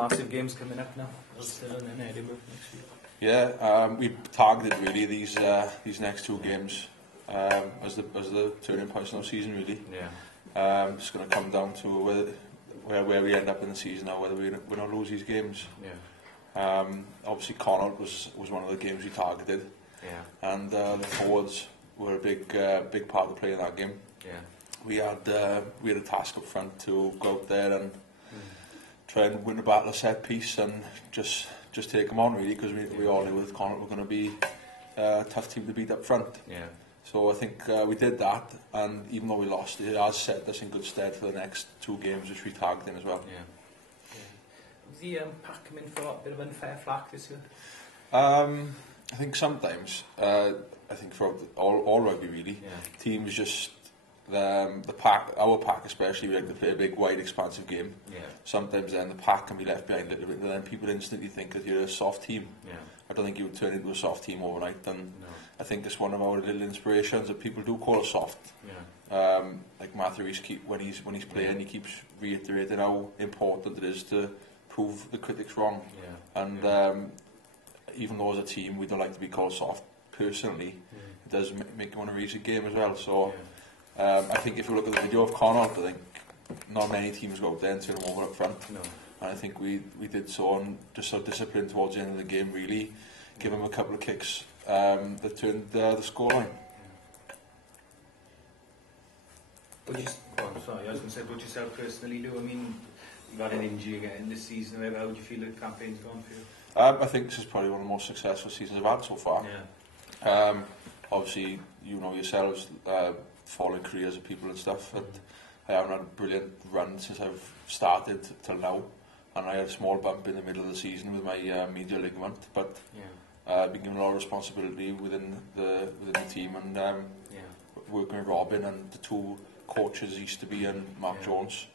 massive games coming up now. Ulster and Edinburgh next week. Yeah, we targeted really these next 2 games as the turning points in our season really. Yeah. It's going to come down to where we end up in the season now, whether we win or lose these games. Yeah. Obviously Connacht was one of the games we targeted. Yeah. And the forwards were a big part of the play in that game. Yeah. We had a task up front to go out there and try and win the battle of set piece and just take them on really, because we all knew with Connacht were going to be a tough team to beat up front. Yeah. So I think we did that, and even though we lost, it has set us in good stead for the next 2 games, which we targeted as well. Yeah. Was the pack come in for a bit of unfair flack this year? I think sometimes, I think for all rugby really, teams just the pack, our pack especially, we like to play a big, wide, expansive game. Yeah. Sometimes then the pack can be left behind a little bit, and then people instantly think that you're a soft team. Yeah. I don't think you would turn into a soft team overnight, and No. I think it's one of our little inspirations that people do call us soft. Yeah. Like Matthew Rees, when he's playing, he keeps reiterating how important it is to prove the critics wrong. Yeah. And even though as a team we don't like to be called soft, personally, it does make you want to raise a game as well. So I think if you look at the video of Connacht, I think not many teams go out there and turn them over up front. No. And I think we did so, and just so disciplined towards the end of the game, really give them a couple of kicks that turned the scoreline. I was going to say, but yourself personally, Lou, I mean, you've had an injury again this season, how do you feel the campaign's gone for you? I think this is probably one of the most successful seasons I've had so far. Yeah. Obviously, you know yourselves, following careers of people and stuff, but I haven't had a brilliant run since I've started till now, and I had a small bump in the middle of the season with my medial ligament, but I've been given a lot of responsibility within the team, and working with Robin and the 2 coaches, Easterby and Mark Jones.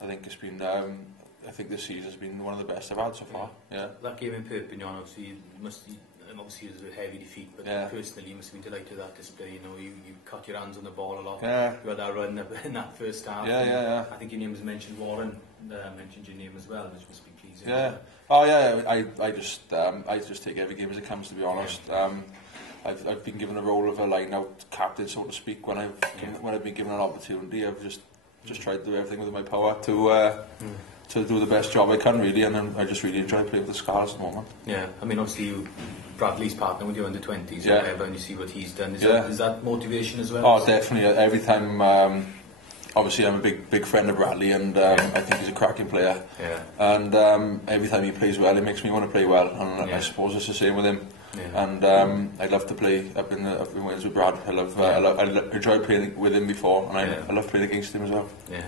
I think it's been I think this season has been one of the best I've had so far. Yeah. That game in Perpignan, obviously, obviously it was a heavy defeat, but personally you must have been delighted with that display. You know, you cut your hands on the ball a lot. Yeah. You had that run in that first half. Yeah. I think your name was mentioned. Warren mentioned your name as well, which must be pleasing. Yeah. Oh yeah. I just take every game as it comes, to be honest. I've been given the role of a line-out captain, so to speak. When I've been given an opportunity, I've just tried to do everything within my power to do the best job I can, really, and I just really enjoy playing with the Scarlets at the moment. Yeah, I mean, obviously Bradley's partner with you under 20s, and you see what he's done. Is that motivation as well? Oh, definitely. Every time, obviously I'm a big friend of Bradley, and I think he's a cracking player. Yeah. And every time he plays well, it makes me want to play well, and I suppose it's the same with him. Yeah. And I love to play up in Wales with Brad. I enjoyed playing with him before, and I love playing against him as well. Yeah.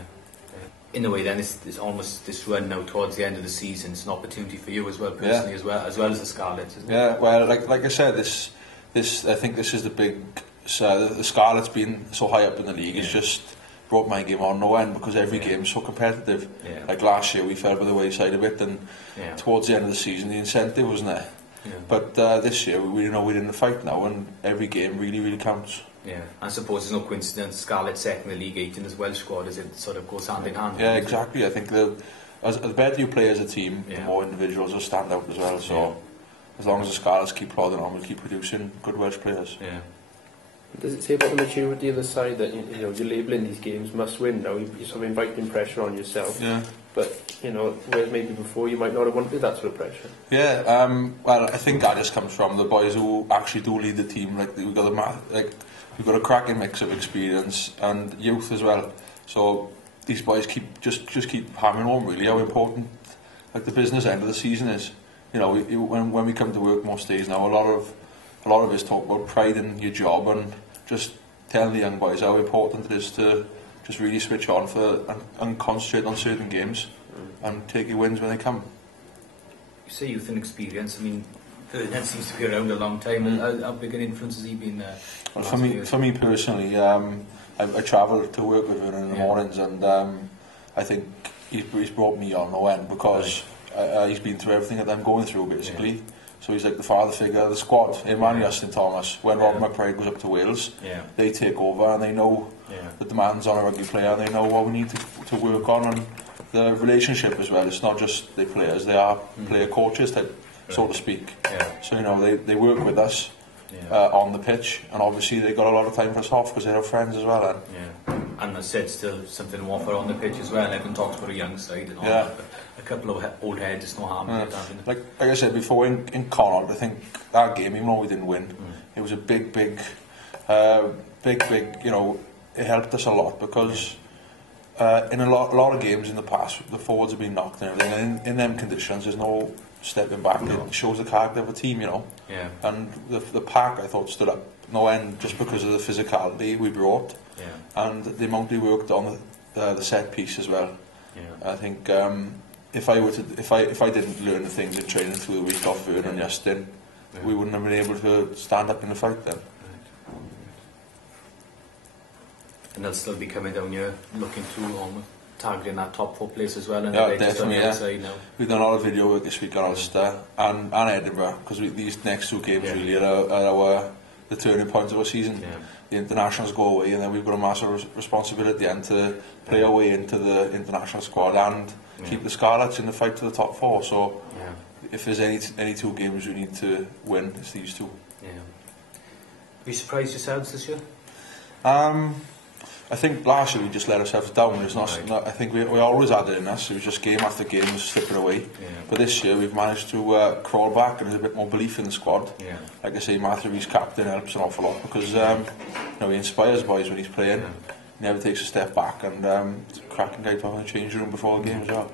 In a way, then it's almost this run now towards the end of the season. It's an opportunity for you as well, personally, as well as the Scarlets. Isn't it? Well, like I said, this I think this is the big. The Scarlets being so high up in the league has just brought my game on no end, because every game is so competitive. Yeah. Like last year, we fell by the wayside a bit, and towards the end of the season, the incentive wasn't there. Yeah. But this year, we know we're in the fight now, and every game really counts. Yeah, I suppose there's no coincidence. Scarlet second in the League 8 in his Welsh squad, as it sort of goes hand in hand. Yeah, exactly. I think the better you play as a team, the more individuals will stand out as well. So as long as the Scarlets keep plodding on, we'll keep producing good Welsh players. Yeah. Does it say about the maturity of the side that you're labelling these games must win now? You're sort of inviting pressure on yourself. Yeah. But whereas maybe before you might not have wanted that sort of pressure. Yeah. Well, I think that just comes from the boys who actually do lead the team. Like we've got a cracking mix of experience and youth as well. So these boys keep hammering home really how important like the business end of the season is. When we come to work most days now, a lot of us talk about pride in your job and just telling the young boys how important it is to just really switch on and concentrate on certain games and take your wins when they come. You say youth and experience. I mean, Ferdinand seems to be around a long time. How big an influence has he been there? Well, for me personally, I travel to work with him in the mornings, and I think he's brought me on no end, because he's been through everything that I'm going through basically. Yeah. So he's like the father figure of the squad. Him and Justin Thomas. When Robin McBride goes up to Wales, they take over, and they know the demands on a rugby player. They know what we need to work on, and the relationship as well. It's not just the players; they are player coaches, type, so to speak. Yeah. So they work with us on the pitch, and obviously they got a lot of time for us off because they're our friends as well. And I said still something to offer on the pitch as well. Everyone talks about a young side and all that, but a couple of old heads, it's no harm in it, having. Like I said before, in Connaught, I think that game, even though we didn't win, it was a big, you know, it helped us a lot because in a lot of games in the past, the forwards have been knocked and everything, and in them conditions, there's no stepping back. No. It shows the character of a team, you know. Yeah. And the pack, I thought, stood up no end just because of the physicality we brought, and the amount we worked on the set piece as well. I think if I didn't learn the things in training through the week off Vern and Justin, we wouldn't have been able to stand up in the fight then. And they'll still be coming down here looking through on targeting that top 4 place as well. And definitely, side now. We've done a lot of video work this week at Ulster and Edinburgh because these next 2 games really are the turning points of our season. The internationals go away, and then we've got a massive responsibility and to play our way into the international squad and keep the Scarlets in the fight to the top 4. So if there's any 2 games we need to win, it's these 2. Are you surprised yourselves this year? I think last year we just let ourselves down. It's not, I think we always had it in us. It was just game after game, was slipping away. But this year we've managed to crawl back, and there's a bit more belief in the squad. Like I say, Matthew Rees captain helps an awful lot because you know, he inspires boys when he's playing. He never takes a step back, and it's a cracking guy to have in the change room before the game as well.